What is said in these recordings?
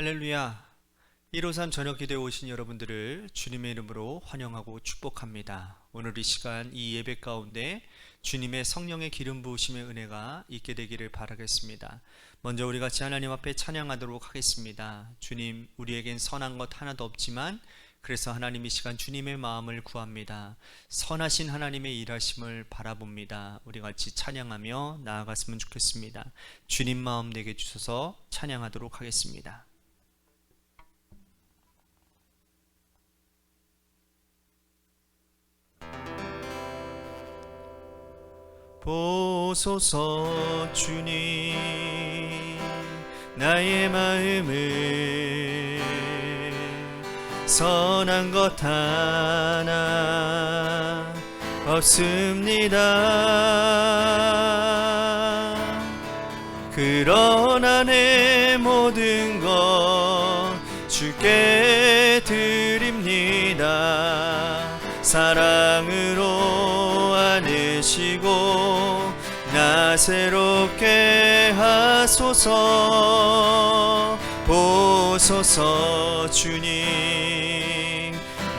할렐루야. 153 저녁기도에 오신 여러분들을 주님의 이름으로 환영하고 축복합니다. 오늘 이 시간 이 예배 가운데 주님의 성령의 기름 부으심의 은혜가 있게 되기를 바라겠습니다. 먼저 우리 같이 하나님 앞에 찬양하도록 하겠습니다. 주님, 우리에겐 선한 것 하나도 없지만 그래서 하나님 이 시간 주님의 마음을 구합니다. 선하신 하나님의 일하심을 바라봅니다. 우리 같이 찬양하며 나아갔으면 좋겠습니다. 주님 마음 내게 주셔서 찬양하도록 하겠습니다. 보소서 주님, 나의 마음을 선한 것 하나 없습니다. 그러나 내 모든 것 주께 드립니다. 사랑으로 안으시고 나 새롭게 하소서. 보소서 주님,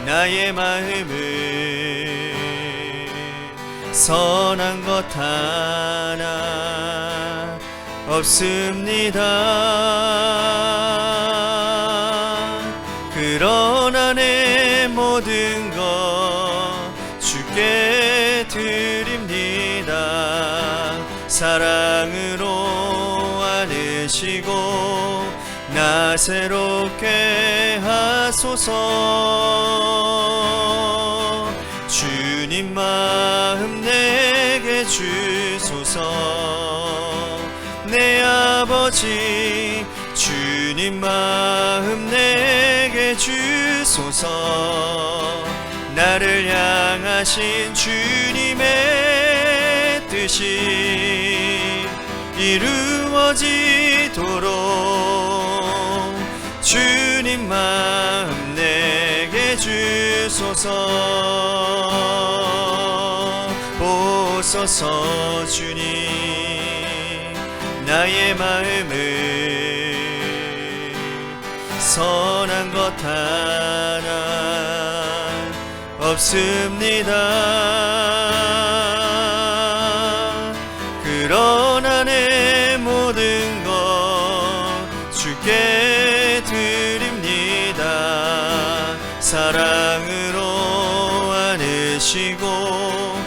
나의 마음을 선한 것 하나 없습니다. 그러나 내 모든 것 주께 드립니다. 사랑으로 안으시고 나 새롭게 하소서. 주님 마음 내게 주소서. 내 아버지 주님 마음 내게 주소서. 나를 향하신 주님의 뜻이 이루어지도록 주님 마음 내게 주소서. 보소서 주님, 나의 마음을 선한 것 하나 없습니다. 그러나 내 모든 것 주께 드립니다. 사랑으로 안으시고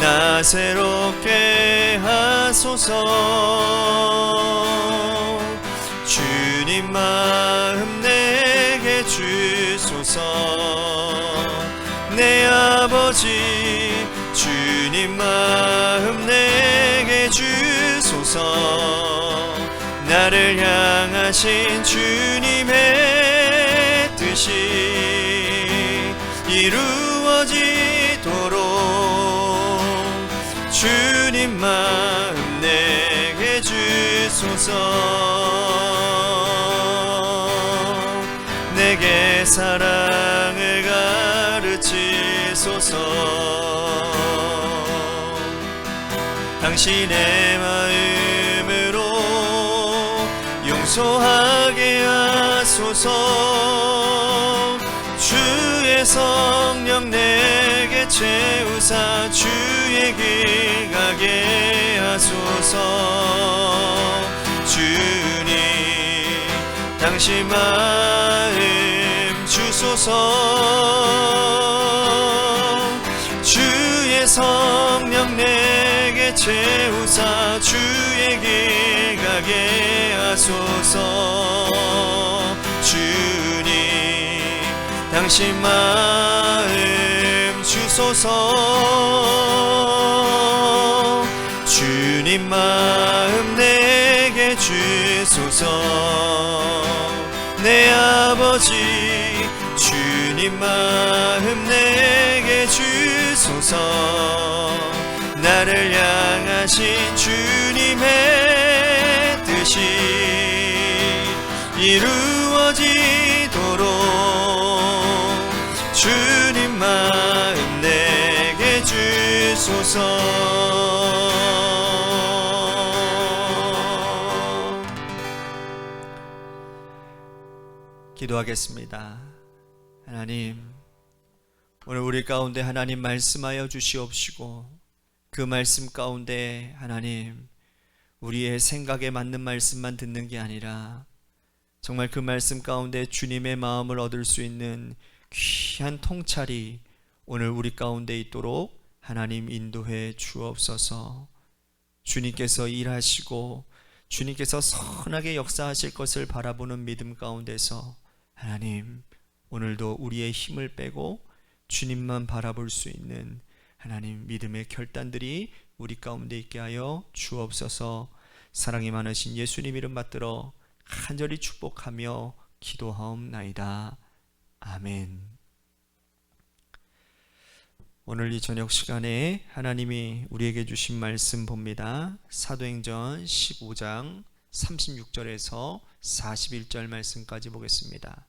나 새롭게 하소서. 주님 마음 내게 주소서. 내 아버지 주님 마음 내게 주소서. 나를 향하신 주님의 뜻이 이루어지도록 주님 마음 내게 주소서. 내게 사랑을 가르치소서. 당신의 마음으로 용서하게 하소서. 주의 성령 내게 채우사 주의 길 가게 하소서. 주님, 당신 마음 주소서. 주의 성령 내게 채우사 주의 길 가게 하소서. 주님, 당신 마음 주소서. 주님 마음 내게 주소서. 내 아버지 주님 마음 내게 주소서. 나를 향하신 주님의 뜻이 이루어지도록 주님 마음 내게 주소서. 「 기도하겠습니다. 하나님, 오늘 우리 가운데 하나님 말씀하여 주시옵시고, 그 말씀 가운데 하나님 우리의 생각에 맞는 말씀만 듣는 게 아니라 정말 그 말씀 가운데 주님의 마음을 얻을 수 있는 귀한 통찰이 오늘 우리 가운데 있도록 하나님 인도해 주옵소서. 주님께서 일하시고 주님께서 선하게 역사하실 것을 바라보는 믿음 가운데서 하나님, 오늘도 우리의 힘을 빼고 주님만 바라볼 수 있는 하나님 믿음의 결단들이 우리 가운데 있게 하여 주옵소서. 사랑이 많으신 예수님 이름 받들어 간절히 축복하며 기도하옵나이다. 아멘. 오늘 이 저녁 시간에 하나님이 우리에게 주신 말씀 봅니다. 사도행전 15장 36절에서 41절 말씀까지 보겠습니다.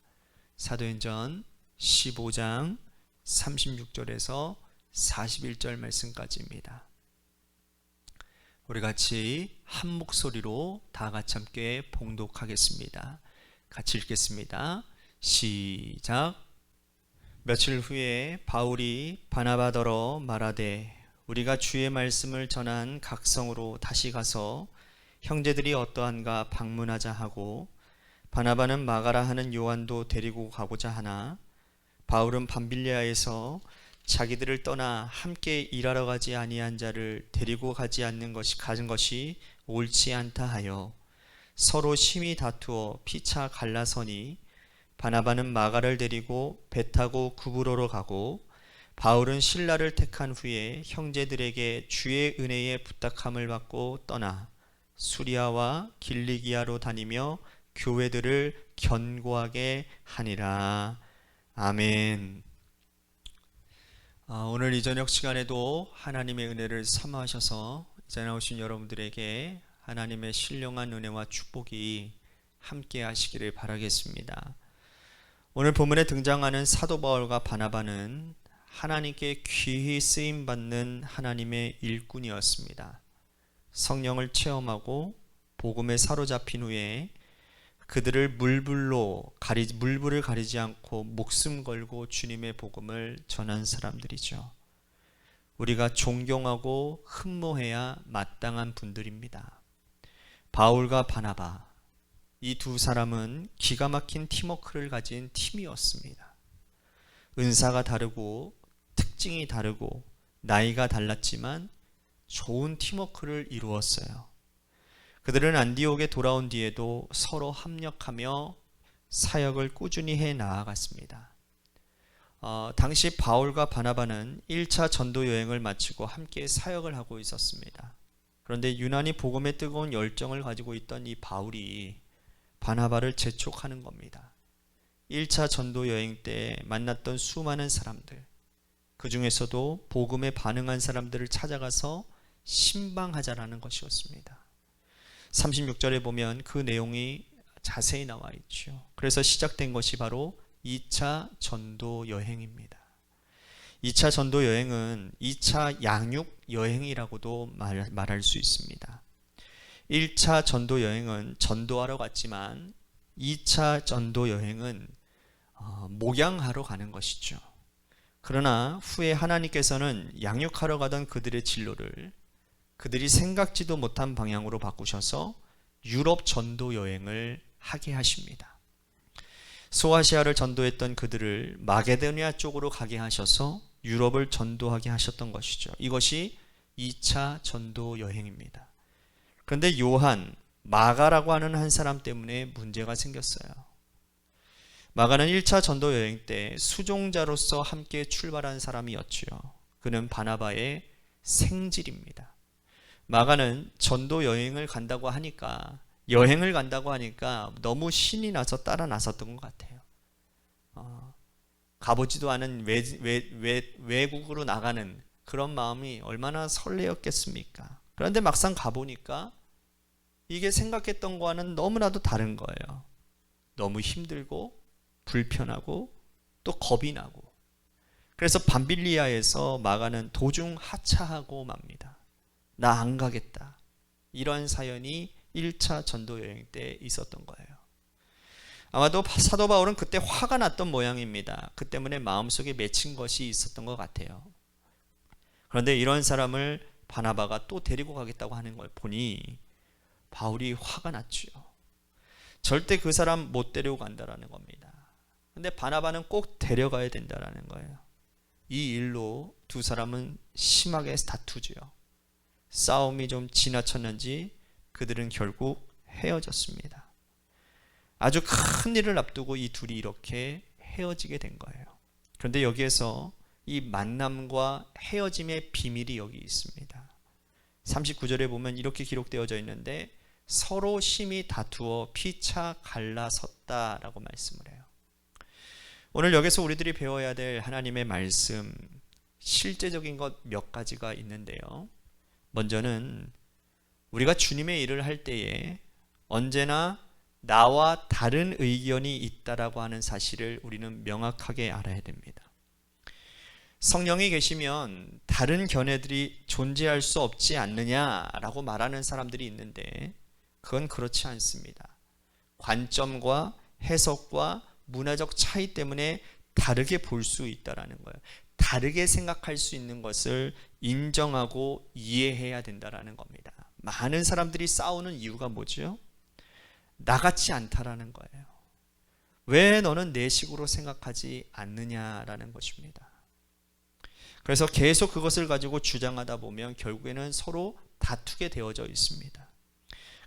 사도행전 15장 36절에서 41절 말씀까지입니다. 우리 같이 한 목소리로 다 같이 함께 봉독하겠습니다. 같이 읽겠습니다. 시작. 며칠 후에 바울이 바나바더러 말하되 우리가 주의 말씀을 전한 각 성으로 다시 가서 형제들이 어떠한가 방문하자 하고, 바나바는 마가라 하는 요한도 데리고 가고자 하나 바울은 밤빌리아에서 자기들을 떠나 함께 일하러 가지 아니한 자를 데리고 가지 않는 것이 가진 것이 옳지 않다 하여 서로 심히 다투어 피차 갈라서니, 바나바는 마가를 데리고 배 타고 구브로로 가고 바울은 실라를 택한 후에 형제들에게 주의 은혜에 부탁함을 받고 떠나 수리아와 길리기아로 다니며 교회들을 견고하게 하니라. 아멘. 오늘 이 저녁 시간에도 하나님의 은혜를 사모하셔서 이제 나오신 여러분들에게 하나님의 신령한 은혜와 축복이 함께 하시기를 바라겠습니다. 오늘 본문에 등장하는 사도 바울과 바나바는 하나님께 귀히 쓰임받는 하나님의 일꾼이었습니다. 성령을 체험하고 복음에 사로잡힌 후에 그들을 물불을 가리지 않고 목숨 걸고 주님의 복음을 전한 사람들이죠. 우리가 존경하고 흠모해야 마땅한 분들입니다. 바울과 바나바, 이 두 사람은 기가 막힌 팀워크를 가진 팀이었습니다. 은사가 다르고 특징이 다르고 나이가 달랐지만 좋은 팀워크를 이루었어요. 그들은 안디옥에 돌아온 뒤에도 서로 합력하며 사역을 꾸준히 해 나아갔습니다. 당시 바울과 바나바는 1차 전도 여행을 마치고 함께 사역을 하고 있었습니다. 그런데 유난히 복음에 뜨거운 열정을 가지고 있던 이 바울이 바나바를 재촉하는 겁니다. 1차 전도 여행 때 만났던 수많은 사람들, 그 중에서도 복음에 반응한 사람들을 찾아가서 신방하자라는 것이었습니다. 36절에 보면 그 내용이 자세히 나와 있죠. 그래서 시작된 것이 바로 2차 전도 여행입니다. 2차 전도 여행은 2차 양육 여행이라고도 말할 수 있습니다. 1차 전도 여행은 전도하러 갔지만 2차 전도 여행은 목양하러 가는 것이죠. 그러나 후에 하나님께서는 양육하러 가던 그들의 진로를 그들이 생각지도 못한 방향으로 바꾸셔서 유럽 전도 여행을 하게 하십니다. 소아시아를 전도했던 그들을 마게도니아 쪽으로 가게 하셔서 유럽을 전도하게 하셨던 것이죠. 이것이 2차 전도 여행입니다. 그런데 요한, 마가라고 하는 한 사람 때문에 문제가 생겼어요. 마가는 1차 전도 여행 때 수종자로서 함께 출발한 사람이었지요. 그는 바나바의 생질입니다. 마가는 전도 여행을 간다고 하니까 너무 신이 나서 따라 나섰던 것 같아요. 가보지도 않은 외국으로 나가는 그런 마음이 얼마나 설레었겠습니까? 그런데 막상 가보니까 이게 생각했던 거와는 너무나도 다른 거예요. 너무 힘들고 불편하고 또 겁이 나고. 그래서 밤빌리아에서 마가는 도중 하차하고 맙니다. 나 안 가겠다. 이런 사연이 1차 전도 여행 때 있었던 거예요. 아마도 사도 바울은 그때 화가 났던 모양입니다. 그 때문에 마음속에 맺힌 것이 있었던 것 같아요. 그런데 이런 사람을 바나바가 또 데리고 가겠다고 하는 걸 보니 바울이 화가 났지요. 절대 그 사람 못 데리고 간다라는 겁니다. 근데 바나바는 꼭 데려가야 된다라는 거예요. 이 일로 두 사람은 심하게 다투지요. 싸움이 좀 지나쳤는지 그들은 결국 헤어졌습니다. 아주 큰 일을 앞두고 이 둘이 이렇게 헤어지게 된 거예요. 그런데 여기에서 이 만남과 헤어짐의 비밀이 여기 있습니다. 39절에 보면 이렇게 기록되어져 있는데 서로 심히 다투어 피차 갈라섰다라고 말씀을 해요. 오늘 여기서 우리들이 배워야 될 하나님의 말씀, 실제적인 것 몇 가지가 있는데요. 먼저는 우리가 주님의 일을 할 때에 언제나 나와 다른 의견이 있다라고 하는 사실을 우리는 명확하게 알아야 됩니다. 성령이 계시면 다른 견해들이 존재할 수 없지 않느냐라고 말하는 사람들이 있는데 그건 그렇지 않습니다. 관점과 해석과 문화적 차이 때문에 다르게 볼 수 있다라는 거예요. 다르게 생각할 수 있는 것을 인정하고 이해해야 된다라는 겁니다. 많은 사람들이 싸우는 이유가 뭐죠? 나같지 않다라는 거예요. 왜 너는 내 식으로 생각하지 않느냐라는 것입니다. 그래서 계속 그것을 가지고 주장하다 보면 결국에는 서로 다투게 되어져 있습니다.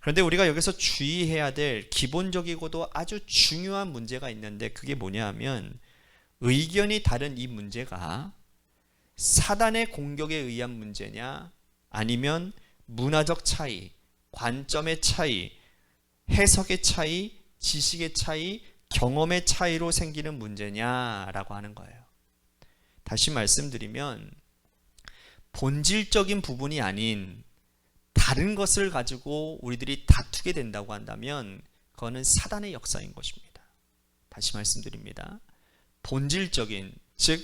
그런데 우리가 여기서 주의해야 될 기본적이고도 아주 중요한 문제가 있는데 그게 뭐냐 하면 의견이 다른 이 문제가 사단의 공격에 의한 문제냐 아니면 문화적 차이, 관점의 차이, 해석의 차이, 지식의 차이, 경험의 차이로 생기는 문제냐라고 하는 거예요. 다시 말씀드리면 본질적인 부분이 아닌 다른 것을 가지고 우리들이 다투게 된다고 한다면 그거는 사단의 역사인 것입니다. 다시 말씀드립니다. 본질적인, 즉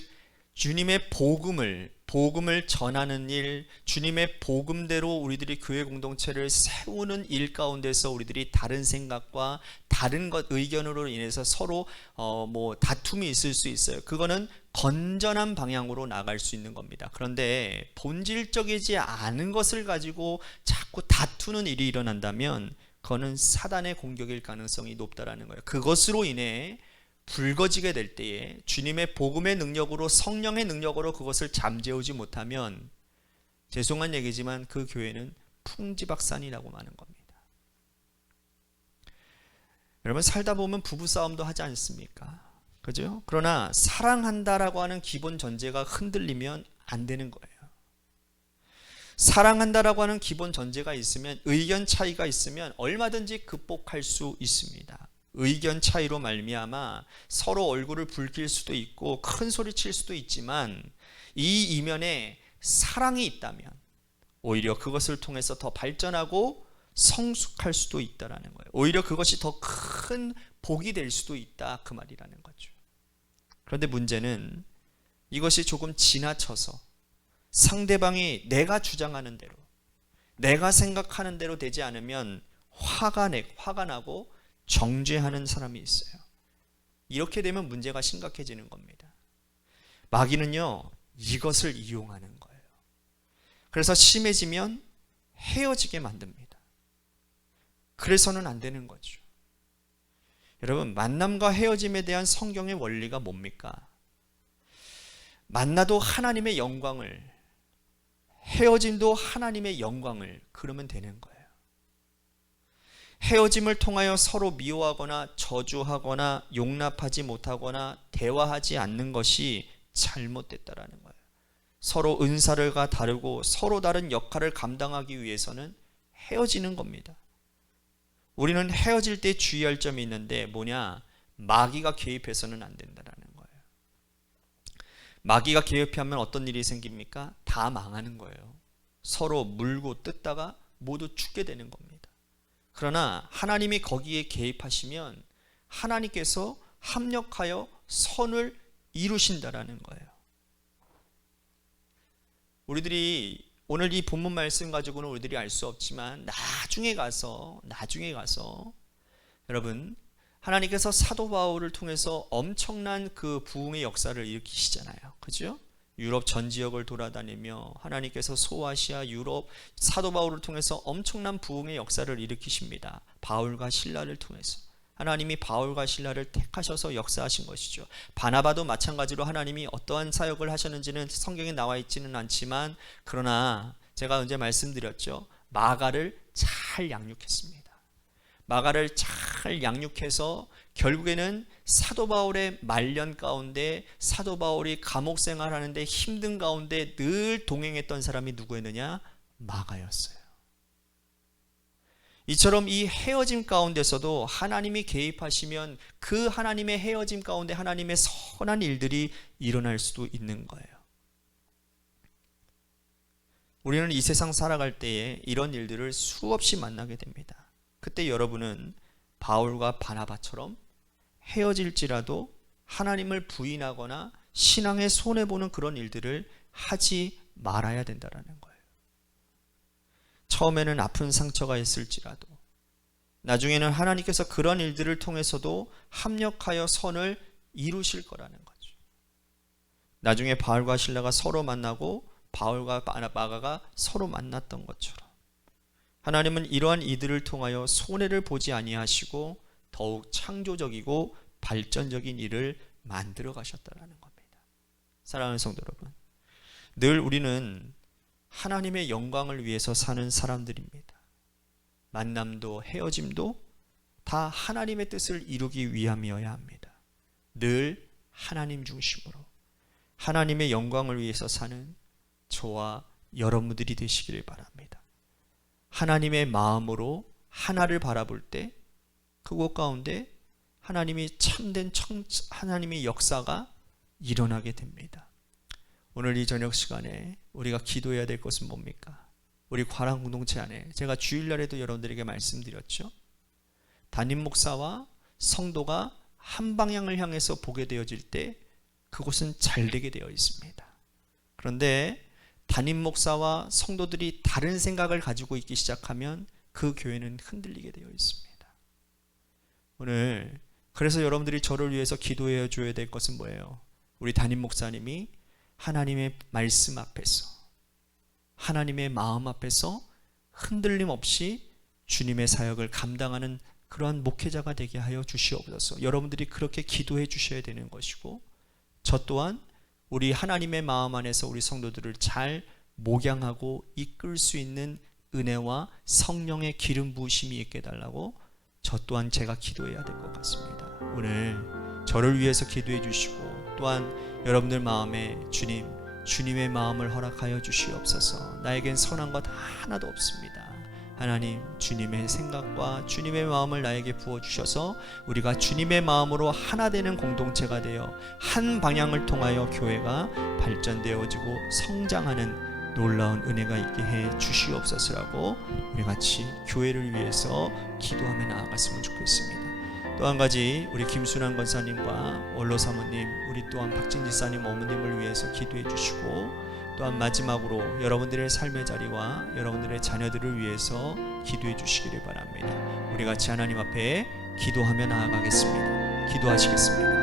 주님의 복음을 전하는 일, 주님의 복음대로 우리들이 교회 공동체를 세우는 일 가운데서 우리들이 다른 생각과 다른 의견으로 인해서 서로 다툼이 있을 수 있어요. 그거는 건전한 방향으로 나갈 수 있는 겁니다. 그런데 본질적이지 않은 것을 가지고 자꾸 다투는 일이 일어난다면 그거는 사단의 공격일 가능성이 높다라는 거예요. 그것으로 인해 불거지게 될 때에 주님의 복음의 능력으로, 성령의 능력으로 그것을 잠재우지 못하면 죄송한 얘기지만 그 교회는 풍지박산이라고 하는 겁니다. 여러분 살다 보면 부부싸움도 하지 않습니까? 그죠? 그러나 사랑한다라고 하는 기본 전제가 흔들리면 안 되는 거예요. 사랑한다라고 하는 기본 전제가 있으면, 의견 차이가 있으면 얼마든지 극복할 수 있습니다. 의견 차이로 말미암아 서로 얼굴을 붉힐 수도 있고 큰 소리 칠 수도 있지만 이 이면에 사랑이 있다면 오히려 그것을 통해서 더 발전하고 성숙할 수도 있다라는 거예요. 오히려 그것이 더 큰 복이 될 수도 있다, 그 말이라는 거죠. 그런데 문제는 이것이 조금 지나쳐서 상대방이 내가 주장하는 대로, 내가 생각하는 대로 되지 않으면 화가 나고 정죄하는 사람이 있어요. 이렇게 되면 문제가 심각해지는 겁니다. 마귀는요, 이것을 이용하는 거예요. 그래서 심해지면 헤어지게 만듭니다. 그래서는 안 되는 거죠. 여러분, 만남과 헤어짐에 대한 성경의 원리가 뭡니까? 만나도 하나님의 영광을, 헤어짐도 하나님의 영광을, 그러면 되는 거예요. 헤어짐을 통하여 서로 미워하거나 저주하거나 용납하지 못하거나 대화하지 않는 것이 잘못됐다라는 거예요. 서로 은사가 다르고 서로 다른 역할을 감당하기 위해서는 헤어지는 겁니다. 우리는 헤어질 때 주의할 점이 있는데 뭐냐? 마귀가 개입해서는 안 된다라는 거예요. 마귀가 개입하면 어떤 일이 생깁니까? 다 망하는 거예요. 서로 물고 뜯다가 모두 죽게 되는 겁니다. 그러나 하나님이 거기에 개입하시면 하나님께서 합력하여 선을 이루신다라는 거예요. 우리들이 오늘 이 본문 말씀 가지고는 우리들이 알 수 없지만 나중에 가서 여러분 하나님께서 사도 바울을 통해서 엄청난 그 부흥의 역사를 일으키시잖아요. 그죠? 유럽 전 지역을 돌아다니며 하나님께서 소아시아, 유럽 사도 바울을 통해서 엄청난 부흥의 역사를 일으키십니다. 바울과 실라를 통해서. 하나님이 바울과 실라를 택하셔서 역사하신 것이죠. 바나바도 마찬가지로 하나님이 어떠한 사역을 하셨는지는 성경에 나와 있지는 않지만, 그러나 제가 언제 말씀드렸죠. 마가를 잘 양육했습니다. 마가를 잘 양육해서 결국에는 사도 바울의 말년 가운데, 사도 바울이 감옥 생활하는데 힘든 가운데 늘 동행했던 사람이 누구였느냐? 마가였어요. 이처럼 이 헤어짐 가운데서도 하나님이 개입하시면 그 하나님의 헤어짐 가운데 하나님의 선한 일들이 일어날 수도 있는 거예요. 우리는 이 세상 살아갈 때에 이런 일들을 수없이 만나게 됩니다. 그때 여러분은 바울과 바나바처럼 헤어질지라도 하나님을 부인하거나 신앙에 손해보는 그런 일들을 하지 말아야 된다는 거예요. 처음에는 아픈 상처가 있을지라도 나중에는 하나님께서 그런 일들을 통해서도 합력하여 선을 이루실 거라는 거죠. 나중에 바울과 실라가 서로 만나고 바울과 마가가 서로 만났던 것처럼 하나님은 이러한 이들을 통하여 손해를 보지 아니하시고 더욱 창조적이고 발전적인 일을 만들어 가셨다는 겁니다. 사랑하는 성도 여러분, 늘 우리는 하나님의 영광을 위해서 사는 사람들입니다. 만남도 헤어짐도 다 하나님의 뜻을 이루기 위함이어야 합니다. 늘 하나님 중심으로 하나님의 영광을 위해서 사는 저와 여러분들이 되시기를 바랍니다. 하나님의 마음으로 하나를 바라볼 때 그곳 가운데 하나님이 참된 하나님의 역사가 일어나게 됩니다. 오늘 이 저녁 시간에 우리가 기도해야 될 것은 뭡니까? 우리 과랑 공동체 안에 제가 주일날에도 여러분들에게 말씀드렸죠. 담임 목사와 성도가 한 방향을 향해서 보게 되어질 때 그곳은 잘 되게 되어 있습니다. 그런데 담임 목사와 성도들이 다른 생각을 가지고 있기 시작하면 그 교회는 흔들리게 되어 있습니다. 오늘 그래서 여러분들이 저를 위해서 기도해 줘야 될 것은 뭐예요? 우리 담임 목사님이 하나님의 말씀 앞에서 하나님의 마음 앞에서 흔들림 없이 주님의 사역을 감당하는 그러한 목회자가 되게 하여 주시옵소서. 여러분들이 그렇게 기도해 주셔야 되는 것이고, 저 또한 우리 하나님의 마음 안에서 우리 성도들을 잘 목양하고 이끌 수 있는 은혜와 성령의 기름 부으심이 있게 해달라고 저 또한 제가 기도해야 될 것 같습니다. 오늘 저를 위해서 기도해 주시고 또한 여러분들 마음에 주님의 마음을 허락하여 주시옵소서. 나에겐 선한 것 하나도 없습니다. 하나님, 주님의 생각과 주님의 마음을 나에게 부어주셔서 우리가 주님의 마음으로 하나 되는 공동체가 되어 한 방향을 통하여 교회가 발전되어지고 성장하는 놀라운 은혜가 있게 해 주시옵소서라고 우리 같이 교회를 위해서 기도하며 나아갔으면 좋겠습니다. 또 한 가지 우리 김순환 권사님과 원로 사모님, 우리 또한 박진 지사님 어머님을 위해서 기도해 주시고, 또한 마지막으로 여러분들의 삶의 자리와 여러분들의 자녀들을 위해서 기도해 주시기를 바랍니다. 우리 같이 하나님 앞에 기도하며 나아가겠습니다. 기도하시겠습니다.